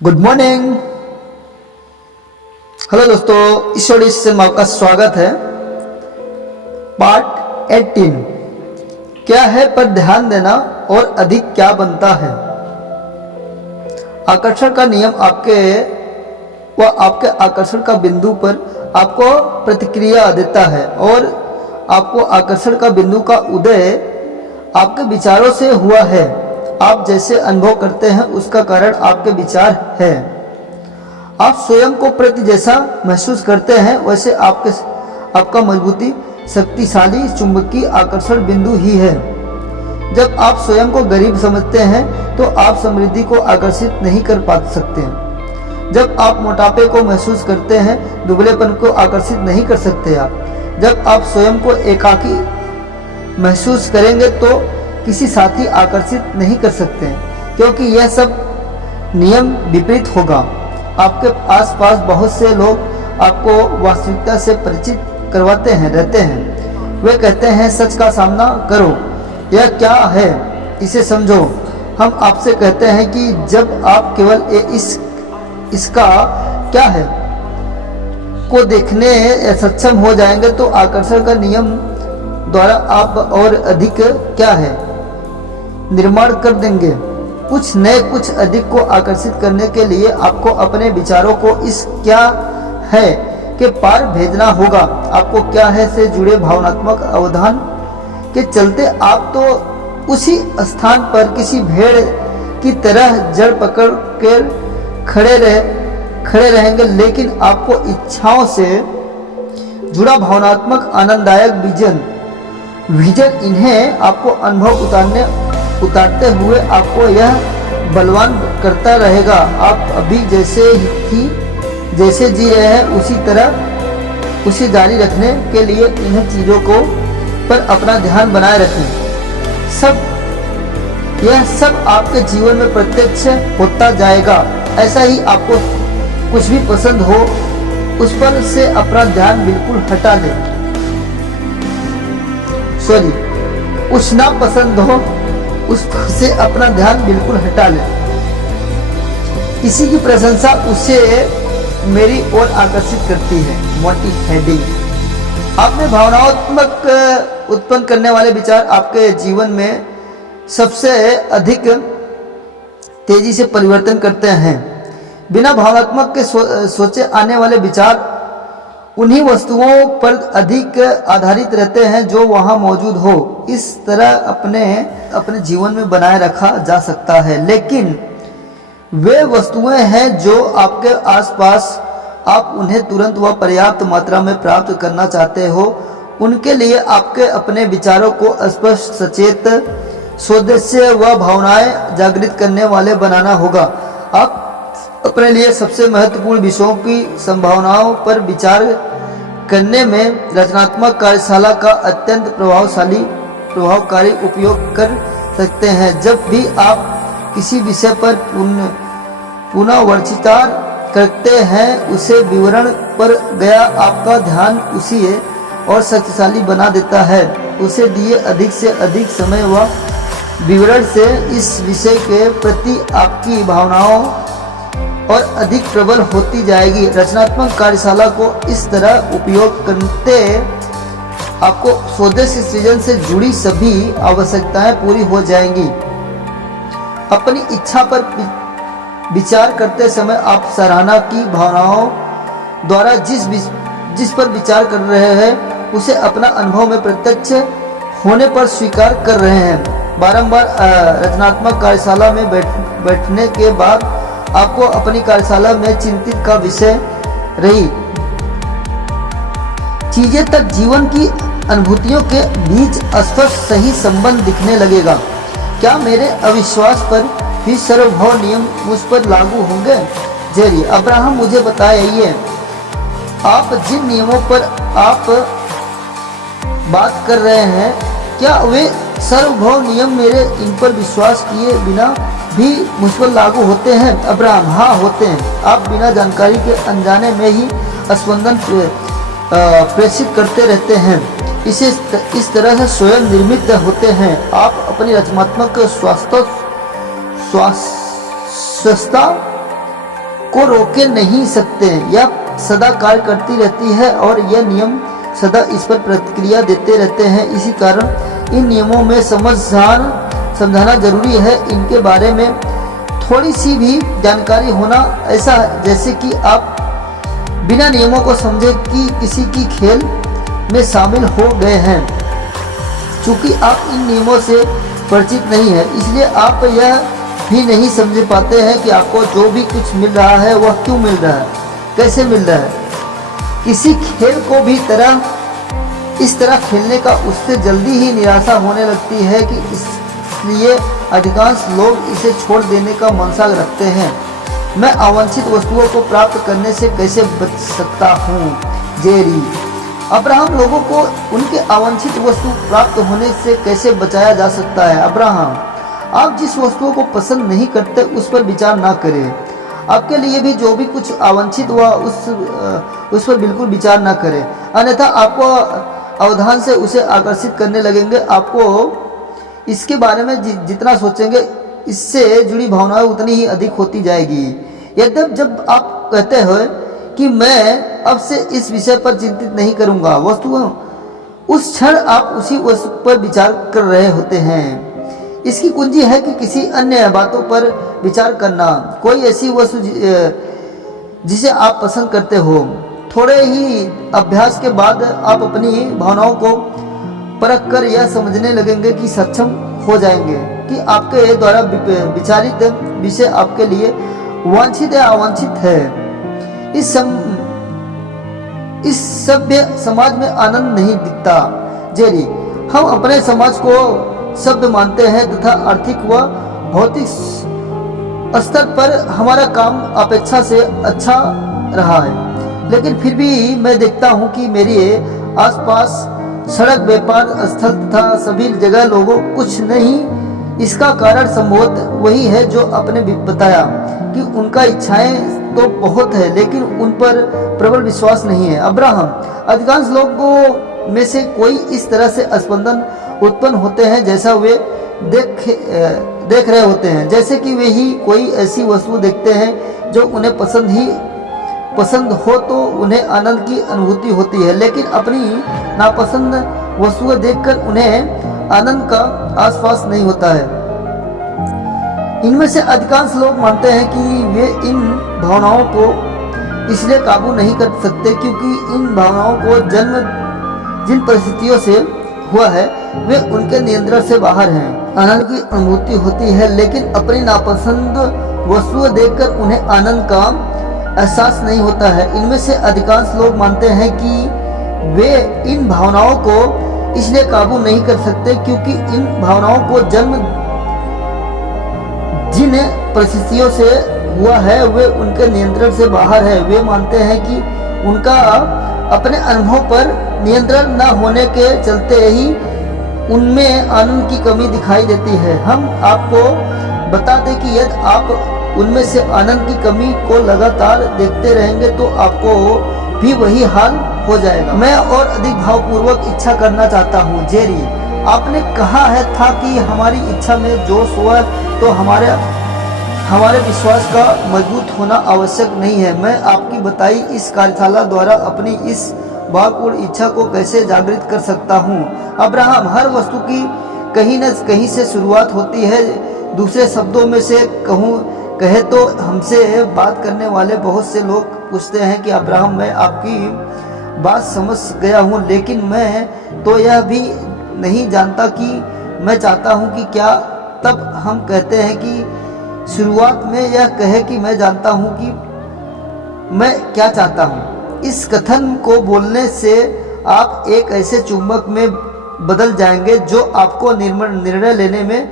Good morning. Hello दोस्तों, इस audio session में आपका स्वागत है। पार्ट 18, क्या है पर ध्यान देना और अधिक क्या बनता है। आकर्षण का नियम आपके आकर्षण का बिंदु पर आपको प्रतिक्रिया देता है और आपको आकर्षण का बिंदु का उदय आपके विचारों से हुआ है। आप जैसे अनुभव करते हैं उसका कारण आपके विचार है। आप स्वयं को प्रति जैसा महसूस करते हैं वैसे आपका मजबूती शक्तिशाली चुंबकीय आकर्षण बिंदु ही है। जब आप स्वयं को गरीब समझते हैं तो आप समृद्धि को आकर्षित नहीं कर पा सकते। जब आप मोटापे को महसूस करते हैं दुबलेपन को आकर्षित नहीं कर सकते। जब आप स्वयं को एकाकी महसूस करेंगे तो किसी साथी आकर्षित नहीं कर सकते, क्योंकि यह सब नियम विपरीत होगा। आपके आसपास बहुत से लोग आपको वास्तविकता से परिचित करवाते हैं रहते हैं। वे कहते हैं सच का सामना करो, यह क्या है इसे समझो। हम आपसे कहते हैं कि जब आप केवल इसका क्या है को देखने सक्षम हो जाएंगे तो आकर्षण का नियम द्वारा आप और अधिक क्या है निर्माण कर देंगे। कुछ नए कुछ अधिक को आकर्षित करने के लिए आपको अपने विचारों को इस क्या है के पार भेजना होगा। आपको क्या है से जुड़े भावनात्मक अवधान के चलते आप तो उसी स्थान पर किसी भेड़ की तरह जड़ पकड़ कर खड़े रहेंगे, लेकिन आपको इच्छाओं से जुड़ा भावनात्मक आनंददायक विजन इन्हें आपको अनुभव उतारते हुए आपको यह बलवान करता रहेगा। आप अभी जैसे जी रहे हैं उसी जारी रखने के लिए इन चीजों को पर अपना ध्यान बनाए रखें। यह सब आपके जीवन में प्रत्यक्ष होता जाएगा। ऐसा ही आपको कुछ भी पसंद हो उस पर से अपना ध्यान बिल्कुल हटा ले। कुछ ना पसंद हो उस पर से अपना ध्यान बिल्कुल हटा ले। किसी की प्रशंसा उसे मेरी ओर आकर्षित करती है। मोटिवेटिंग। आपने भावनात्मक उत्पन्न करने वाले विचार आपके जीवन में सबसे अधिक तेजी से परिवर्तन करते हैं। बिना भावनात्मक के सोचे आने वाले विचार उन्हीं वस्तुओं पर अधिक आधारित रहते हैं जो वहां मौजूद हो। इस तरह अपने जीवन में बनाए रखा जा सकता है, लेकिन वे वस्तुएं हैं जो आपके आसपास आप उन्हें तुरंत व पर्याप्त मात्रा में प्राप्त करना चाहते हो। उनके लिए आपके अपने विचारों को स्पष्ट, सचेत, स्वदेश्य व भावनाएं जागृत करने वाले बनाना होगा। आप अपने लिए सबसे महत्वपूर्ण विषयों की संभावनाओं पर विचार करने में रचनात्मक कार्यशाला का अत्यंत प्रभावकारी उपयोग कर सकते हैं। जब भी आप किसी विषय पर पुनर्विचार करते हैं उसे विवरण पर गया आपका ध्यान उसी और शक्तिशाली बना देता है। उसे दिए अधिक से अधिक समय व विवरण से इस विषय के प्रति आपकी भावनाओं और अधिक प्रबल होती जाएगी। रचनात्मक कार्यशाला को इस तरह उपयोग करते आपको स्वदेशी सृजन से जुड़ी सभी आवश्यकताएं पूरी हो जाएंगी। अपनी इच्छा पर विचार करते समय आप सराहना की भावनाओं द्वारा जिस पर विचार कर रहे हैं उसे अपना अनुभव में प्रत्यक्ष होने पर स्वीकार कर रहे हैं। बारंबार रचनात्मक कार्यशाला में बैठने के बाद आपको अपनी कार्यशाला में चिंतित का विषय रही चीजें तक जीवन की अनुभूतियों के बीच स्पष्ट सही संबंध दिखने लगेगा। क्या मेरे अविश्वास पर भी सर्वभौम नियम मुझ पर लागू होंगे? जेरी अब्राहम मुझे बताइए, आप जिन नियमों पर आप बात कर रहे हैं क्या वे सर्वभौम नियम मेरे इन पर विश्वास किए बिना भी मुझ पर लागू होते हैं? अब्राहम हाँ होते हैं। आप बिना जानकारी के अनजाने में ही स्पंदन प्रेषित करते रहते हैं। इस तरह से स्वयं निर्मित होते हैं। आप अपनी रचनात्मक स्वस्थता को रोके नहीं सकते। यह सदा कार्य करती रहती है और यह नियम सदा इस पर प्रतिक्रिया देते रहते हैं। इसी कारण इन नियमों में समझाना जरूरी है। इनके बारे में थोड़ी सी भी जानकारी होना ऐसा जैसे कि आप बिना नियमों को समझे कि किसी की खेल में शामिल हो गए हैं। चूंकि आप इन नियमों से परिचित नहीं है, इसलिए आप यह भी नहीं समझ पाते हैं कि आपको जो भी कुछ मिल रहा है वह क्यों मिल रहा है, कैसे मिल रहा है। किसी खेल को भी इस तरह खेलने का उससे जल्दी ही निराशा होने लगती है कि इसलिए अधिकांश लोग इसे छोड़ देने का मंशा रखते हैं। मैं अवांछित वस्तुओं को प्राप्त करने से कैसे बच सकता हूँ? जेरी। अब्राहम, लोगों को उनके अवांछित वस्तु प्राप्त होने से कैसे बचाया जा सकता है? अब्राहम, आप जिस वस्तुओं को पसंद नहीं करते उस पर विचार ना करें। आपके लिए भी जो भी कुछ अवांछित हुआ उस पर बिल्कुल विचार ना करें, अन्यथा आपको अवधान से उसे आकर्षित करने लगेंगे। आपको इसके बारे में जितना सोचेंगे इससे जुड़ी भावनाएं उतनी ही अधिक होती जाएगी। यद्यपि जब आप कहते हो कि मैं अब से इस विषय पर चिंतित नहीं करूंगा, वस्तुओं उस क्षण आप उसी वस्तु पर विचार कर रहे होते हैं। इसकी कुंजी है कि किसी अन्य बातों पर विचार करना। कोई ऐसी वस्तु जिसे आप पसंद करते हो, थोड़े ही अभ्यास के बाद आप अपनी भावनाओं को परख कर यह समझने लगेंगे कि सक्षम हो जाएंगे कि आपके द्वारा विचारित विषय आपके लिए वांछित या अवांछित है। इस सभ्य समाज में आनंद नहीं दिखता। जेरी, हम अपने समाज को सभ्य मानते हैं तथा आर्थिक व भौतिक स्तर पर हमारा काम अपेक्षा से अच्छा रहा है, लेकिन फिर भी मैं देखता हूँ कि मेरे आसपास सड़क, व्यापार स्थल तथा सभी जगह लोगों कुछ नहीं। इसका कारण संभवतः वही है जो आपने बताया कि उनका इच्छाएं तो बहुत है लेकिन उन पर प्रबल विश्वास नहीं है। अब्राहम, अधिकांश लोगों में से कोई इस तरह से स्पंदन उत्पन्न होते हैं जैसा वे देख रहे होते हैं, जैसे कि वे ही कोई ऐसी वस्तु देखते हैं जो उन्हें पसंद हो तो उन्हें आनंद की अनुभूति होती है, लेकिन अपनी नापसंद वस्तुएं देखकर उन्हें आनंद का आस्वास नहीं होता है। इनमें से अधिकांश लोग मानते हैं कि वे इन भावनाओं को इसलिए काबू नहीं कर सकते क्योंकि इन भावनाओं को जन्म जिन परिस्थितियों से हुआ है वे उनके नियंत्रण से बाहर हैं। आनंद की अनुभूति होती है, लेकिन अपनी नापसंद वस्तुएं देखकर उन्हें आनंद का एहसास नहीं होता है। इनमें से अधिकांश लोग मानते हैं कि वे इन भावनाओं को इसलिए काबू नहीं कर सकते क्योंकि इन भावनाओं को जन्म जिन परिस्थितियों से हुआ है वे उनके नियंत्रण से बाहर है। वे मानते हैं कि उनका अपने अनुभव पर नियंत्रण न होने के चलते ही उनमें आनंद की कमी दिखाई देती है। हम आपको बता दें कि यदि आप उनमें से आनंद की कमी को लगातार देखते रहेंगे तो आपको भी वही हाल हो जाएगा। मैं और अधिक भावपूर्वक इच्छा करना चाहता हूँ। जेरी, आपने कहा है था कि हमारी इच्छा में जोश हुआ तो हमारे विश्वास का मजबूत होना आवश्यक नहीं है। मैं आपकी बताई इस कार्यशाला द्वारा अपनी इस भावपूर्ण इच्छा को कैसे जागृत कर सकता हूँ। अब्राहम, हर वस्तु की कहीं न कहीं से शुरुआत होती है। दूसरे शब्दों में से कहे तो हमसे बात करने वाले बहुत से लोग पूछते हैं कि अब्राहम, मैं आपकी बात समझ गया हूँ, लेकिन मैं तो यह भी नहीं जानता कि मैं चाहता हूँ कि क्या। तब हम कहते हैं कि शुरुआत में यह कहे कि मैं जानता हूँ कि मैं क्या चाहता हूँ। इस कथन को बोलने से आप एक ऐसे चुंबक में बदल जाएंगे जो आपको निर्णय लेने में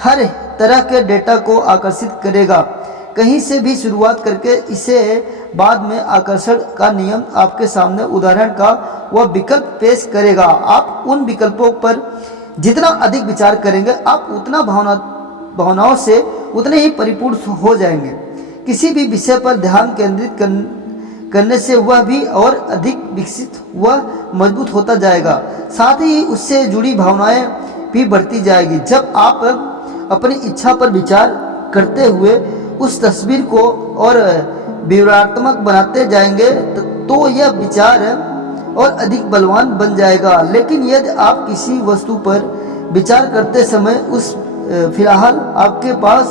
हर तरह के डेटा को आकर्षित करेगा। कहीं से भी शुरुआत करके इसे बाद में आकर्षण का नियम आपके सामने उदाहरण का वह विकल्प पेश करेगा। आप उन विकल्पों पर जितना अधिक विचार करेंगे आप उतना भावनाओं से उतने ही परिपूर्ण हो जाएंगे। किसी भी विषय पर ध्यान केंद्रित करने से वह भी और अधिक विकसित व मजबूत होता जाएगा, साथ ही उससे जुड़ी भावनाएं भी बढ़ती जाएगी। जब आप अपनी इच्छा पर विचार करते हुए उस तस्वीर को और विवरणात्मक बनाते जाएंगे तो यह विचार और अधिक बलवान बन जाएगा। लेकिन यदि आप किसी वस्तु पर विचार करते समय उस फिलहाल आपके पास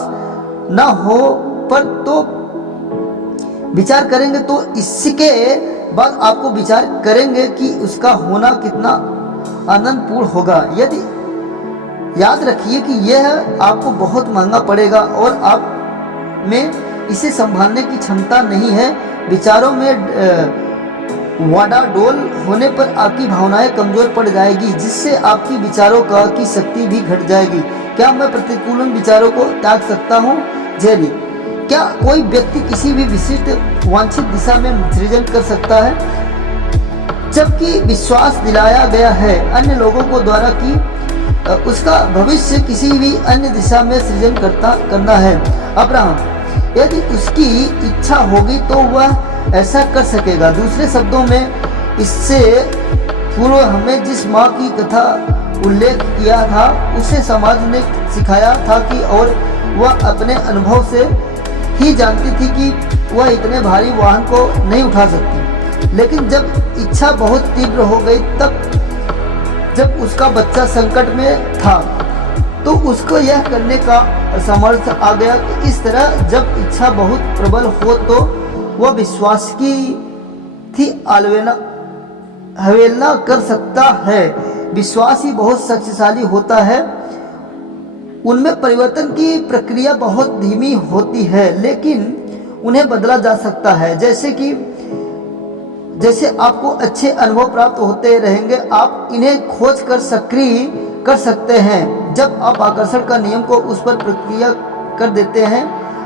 ना हो पर तो विचार करेंगे तो इसके बाद आपको विचार करेंगे कि उसका होना कितना आनंदपूर्ण होगा। यदि याद रखिए कि यह आपको बहुत महंगा पड़ेगा और आप में इसे संभालने की क्षमता नहीं है। विचारों में वाडाडोल होने पर आपकी भावनाएं कमजोर पड़ जाएगी, जिससे आपकी विचारों की शक्ति भी घट जाएगी। क्या मैं प्रतिकूल विचारों को त्याग सकता हूँ? जेरी, क्या कोई व्यक्ति किसी भी विशिष्ट वांछित दिशा में सृजन कर सकता है, जबकि विश्वास दिलाया गया है अन्य लोगों को द्वारा कि उसका भविष्य किसी भी अन्य दिशा में सृजन करना है? अब्राहम, यदि उसकी इच्छा होगी तो वह ऐसा कर सकेगा। दूसरे शब्दों में, इससे पूर्व हमें जिस माँ की कथा उल्लेख किया था उसे समाज ने सिखाया था कि और वह अपने अनुभव से ही जानती थी कि वह इतने भारी वाहन को नहीं उठा सकती। लेकिन जब इच्छा बहुत तीव्र हो गई, तब जब उसका बच्चा संकट में था तो उसको यह करने का सामर्थ्य आ गया कि इस तरह जब इच्छा बहुत प्रबल हो तो वह विश्वास की थी अवहेलना कर सकता है। विश्वास ही बहुत शक्तिशाली होता है। उनमें परिवर्तन की प्रक्रिया बहुत धीमी होती है, लेकिन उन्हें बदला जा सकता है। जैसे आपको अच्छे अनुभव प्राप्त होते रहेंगे, आप इन्हें खोज कर सक्रिय कर सकते हैं। जब आप आकर्षण का नियम को उस पर प्रक्रिया कर देते हैं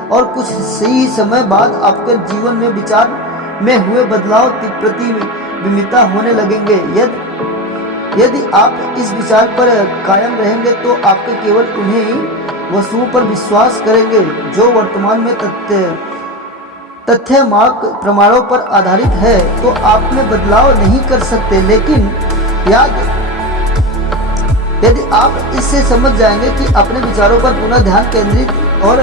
और कुछ सही समय बाद आपके जीवन में विचार में हुए बदलाव प्रतिबिंबिता होने लगेंगे। यदि आप इस विचार पर कायम रहेंगे तो आपके केवल उन्हीं वस्तुओं पर विश्वास करेंगे जो वर्तमान में तथ्यमार्ग प्रमाणों पर आधारित है, तो आप में बदलाव नहीं कर सकते। लेकिन यदि आप इससे समझ जाएंगे कि अपने विचारों पर पुनः ध्यान केंद्रित और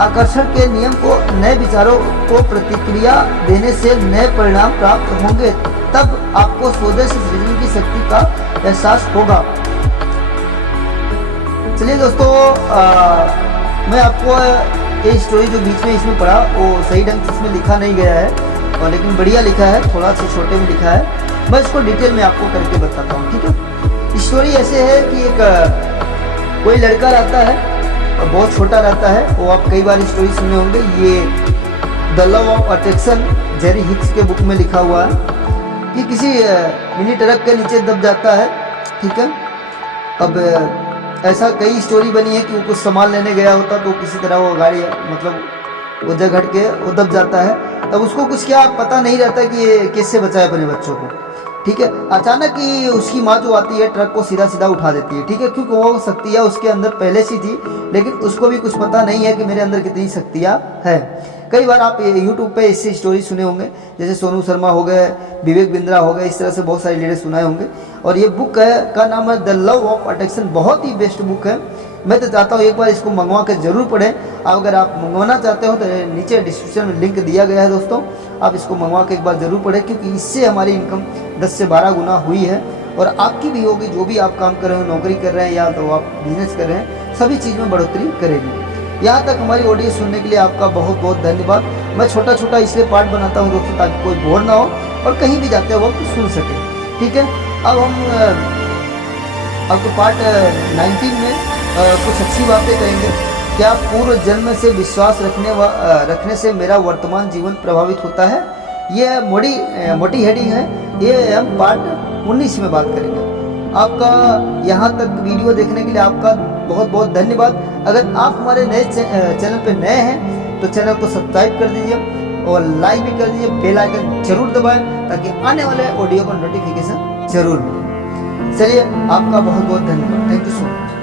आकर्षण के नियम को नए विचारों को प्रतिक्रिया देने से नए परिणाम प्राप्त होंगे, तब आपको स्वदेश सृजन की शक्ति का एहसास होगा। चलिए दोस्तों, मैं आपको ये स्टोरी जो बीच में इसमें पढ़ा वो सही ढंग से इसमें लिखा नहीं गया है, और लेकिन बढ़िया लिखा है, थोड़ा सा छोटे में लिखा है। मैं इसको डिटेल में आपको करके बताता हूँ, ठीक है। स्टोरी ऐसे है कि कोई लड़का रहता है और बहुत छोटा रहता है। वो आप कई बार स्टोरी सुने होंगे। ये the love of attraction Jerry Hicks के बुक में लिखा हुआ है कि किसी मिनी ट्रक के नीचे दब जाता है, ठीक है। अब ऐसा कई स्टोरी बनी है कि वो कुछ सामान लेने गया होता तो किसी तरह वो गाड़ी वो जगह हट के वो दब जाता है। तब उसको कुछ क्या पता नहीं रहता कि ये कैसे बचाए अपने बच्चों को, ठीक है। अचानक ही उसकी माँ जो आती है ट्रक को सीधा सीधा उठा देती है, ठीक है, क्योंकि वो शक्तियाँ उसके अंदर पहले से थी, लेकिन उसको भी कुछ पता नहीं है कि मेरे अंदर कितनी शक्तियाँ हैं। कई बार आप यूट्यूब पे इससे स्टोरी सुने होंगे, जैसे सोनू शर्मा हो गए, विवेक बिंद्रा हो गए, इस तरह से बहुत सारे लीडर सुनाए होंगे। और ये बुक का नाम है द लव ऑफ अट्रैक्शन। बहुत ही बेस्ट बुक है। मैं तो चाहता हूँ एक बार इसको मंगवा कर जरूर पढ़ें। अगर आप मंगवाना चाहते हो तो नीचे डिस्क्रिप्शन में लिंक दिया गया है दोस्तों, आप इसको मंगवा के एक बार जरूर पढ़ें, क्योंकि इससे हमारी इनकम 10 से 12 गुना हुई है और आपकी भी होगी। जो भी आप काम कर रहे हो, नौकरी कर रहे हैं या तो आप बिजनेस कर रहे हैं, सभी चीज़ में बढ़ोतरी करेगी। यहाँ तक हमारी ऑडियो सुनने के लिए आपका बहुत बहुत धन्यवाद। मैं छोटा छोटा इसलिए पार्ट बनाता हूँ दोस्तों ताकि कोई बोर ना हो और कहीं भी जाते वक्त सुन सके, ठीक है। अब हम आपको पार्ट 19 में कुछ अच्छी बातें करेंगे। क्या पूर्व जन्म से विश्वास रखने से मेरा वर्तमान जीवन प्रभावित होता है? ये मोटी हेडिंग है। ये हम पार्ट 19 में बात करेंगे। आपका यहाँ तक वीडियो देखने के लिए आपका बहुत बहुत धन्यवाद। अगर आप हमारे नए चैनल पे नए हैं तो चैनल को सब्सक्राइब कर दीजिए और लाइक भी कर दीजिए, बेल आइकन जरूर दबाएं ताकि आने वाले ऑडियो का नोटिफिकेशन जरूर मिले। चलिए, आपका बहुत बहुत धन्यवाद। Thank you so much.